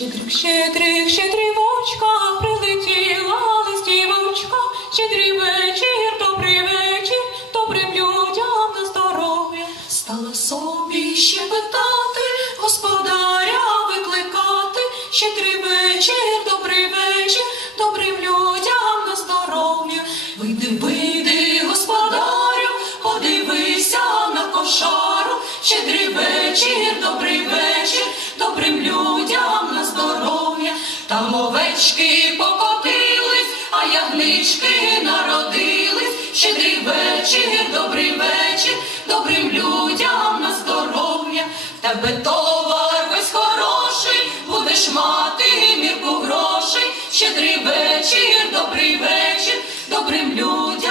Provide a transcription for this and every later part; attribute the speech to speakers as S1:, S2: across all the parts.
S1: Щедрик, щедрик, щедрівочка, прилетіла листівочка, щедрий вечір, добрий вечір, добрим людям на здоров'я. Стала собі щебетати, господаря викликати, щедрий вечір, добрий вечір, добрим людям на здоров'я. Вийди, вийди, господарю, подивися на кошару, щедрий вечір, добрий вечір, добрим людям. Там овечки покотились, а ягнички народились. Щедрий вечір, добрий вечір, добрим людям на здоров'я. Тебе товар весь хороший, будеш мати мірку грошей. Щедрий вечір, добрий вечір, добрим людям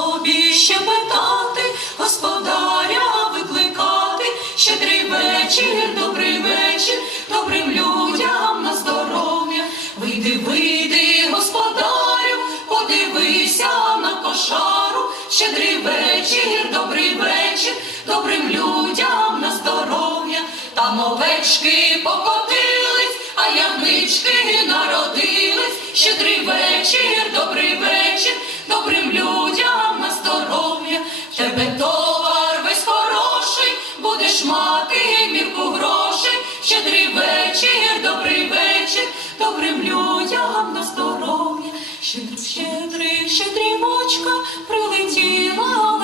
S1: Стала собі щебетати, господаря викликати. Щедрий вечір, добрий вечір, добрим людям на здоров'я. Вийди, вийди, господарю, подивися на кошару. Щедрий вечір, добрий вечір, добрим людям на здоров'я. Там овечки покотились, а ягнички народились. Будеш мати мірку грошей. Щедрий вечір, добрий вечір, добрим людям на здоров'я. Щедрик, щедрий, щедрівочка, прилетіла